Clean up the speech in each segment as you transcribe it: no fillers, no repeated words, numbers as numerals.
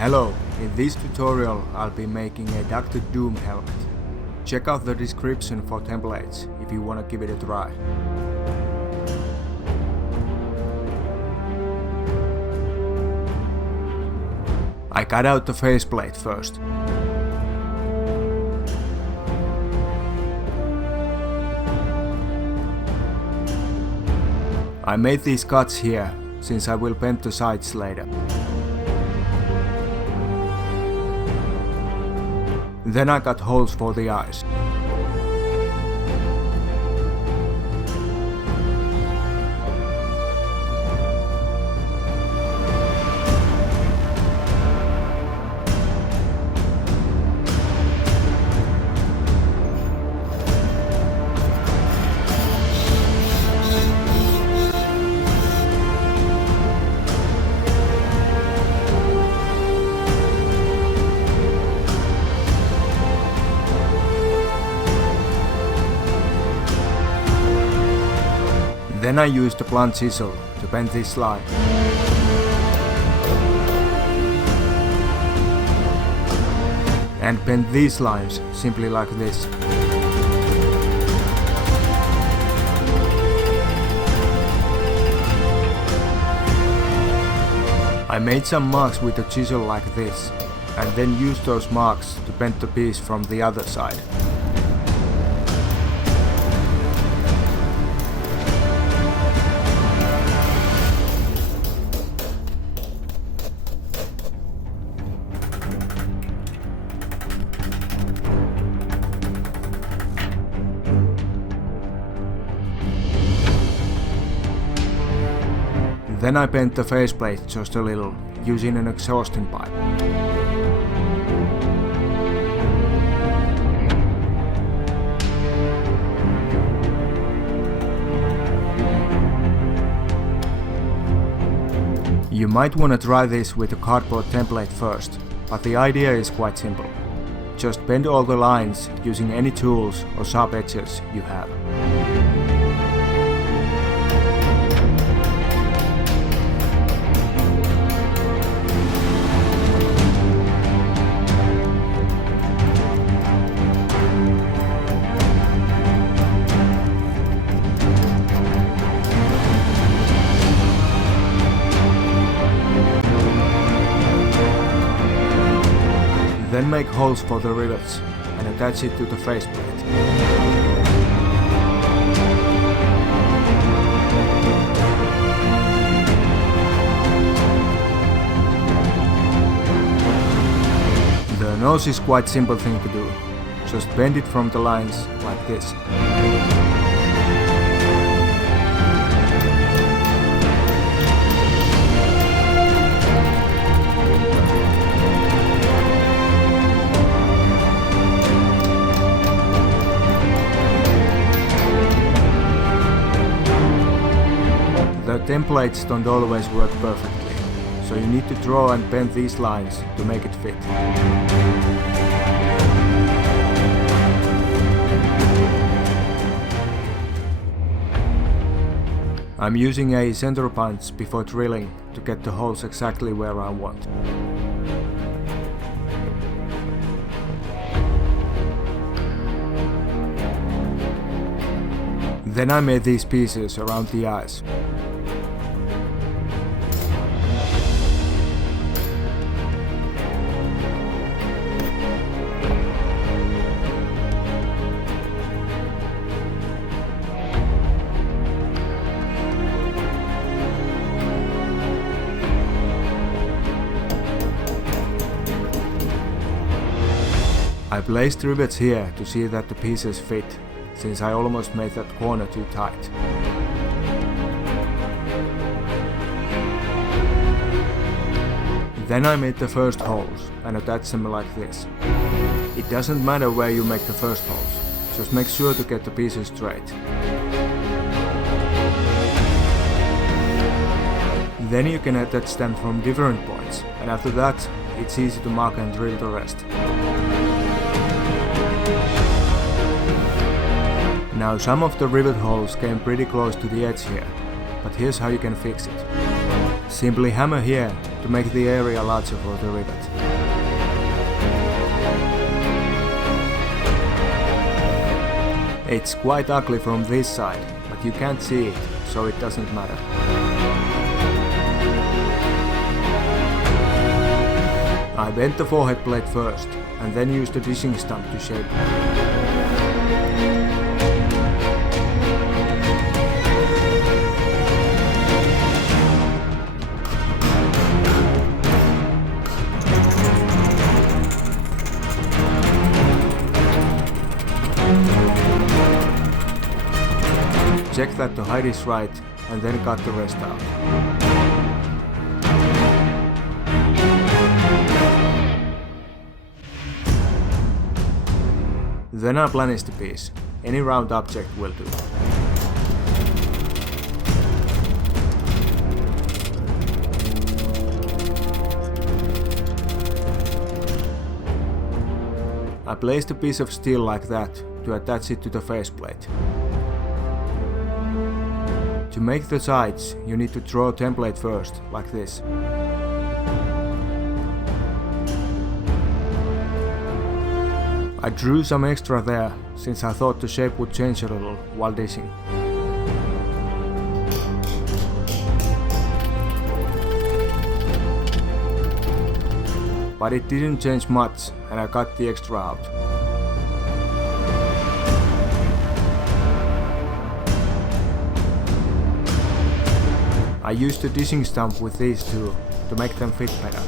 Hello, in this tutorial I'll be making a Dr. Doom helmet. Check out the description for templates if you wanna give it a try. I cut out the faceplate first. I made these cuts here, since I will bend the sides later. Then I cut holes for the eyes. Then I used a blunt chisel to bend this line. And bend these lines simply like this. I made some marks with a chisel like this, and then used those marks to bend the piece from the other side. Then I bent the faceplate just a little, using an exhaustion pipe. You might want to try this with a cardboard template first, but the idea is quite simple. Just bend all the lines using any tools or sharp edges you have. Then make holes for the rivets and attach it to the faceplate. The nose is quite simple thing to do. Just bend it from the lines like this. The templates don't always work perfectly, so you need to draw and bend these lines to make it fit. I'm using a center punch before drilling to get the holes exactly where I want. Then I made these pieces around the eyes. I placed rivets here to see that the pieces fit, since I almost made that corner too tight. Then I made the first holes and attached them like this. It doesn't matter where you make the first holes, just make sure to get the pieces straight. Then you can attach them from different points, and after that it's easy to mark and drill the rest. Now some of the rivet holes came pretty close to the edge here, but here's how you can fix it. Simply hammer here to make the area larger for the rivet. It's quite ugly from this side, but you can't see it, so it doesn't matter. I bent the forehead plate first, and then used a dishing stump to shape it. Check that the height is right, and then cut the rest out. Then I planish the piece. Any round object will do. I placed a piece of steel like that to attach it to the faceplate. To make the sides, you need to draw a template first, like this. I drew some extra there, since I thought the shape would change a little while dishing. But it didn't change much, and I cut the extra out. I used a dishing stump with these two to make them fit better.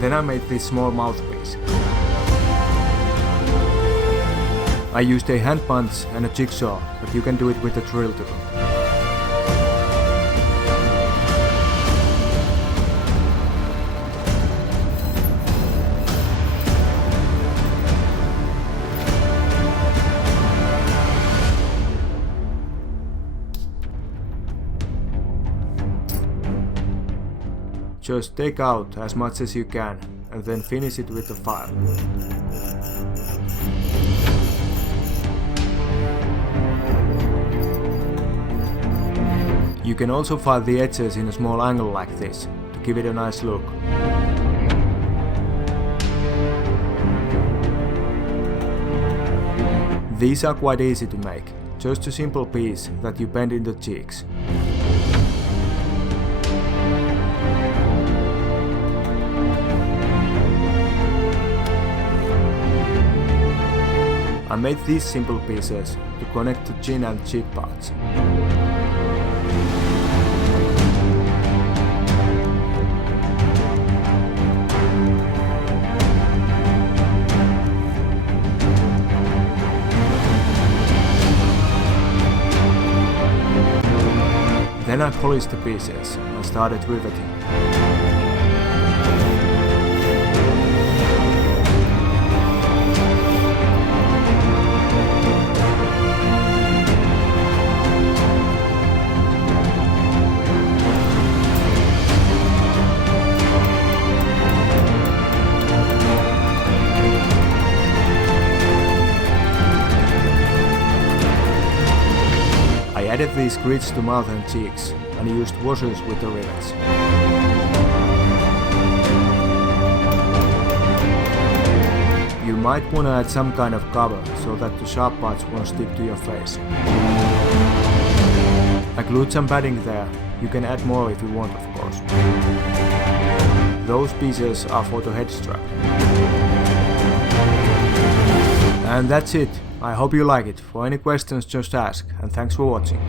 Then I made this small mouthpiece. I used a hand punch and a jigsaw, but you can do it with a drill tool. Just take out as much as you can and then finish it with a file. You can also file the edges in a small angle like this to give it a nice look. These are quite easy to make, just a simple piece that you bend in the cheeks. I made these simple pieces to connect the chin and cheek parts. Then I polished the pieces and started riveting. I added these grids to mouth and cheeks and used washers with the rivets. You might want to add some kind of cover so that the sharp parts won't stick to your face. I glued some padding there. You can add more if you want, of course. Those pieces are for the head strap. And that's it. I hope you like it. For any questions just ask, and thanks for watching.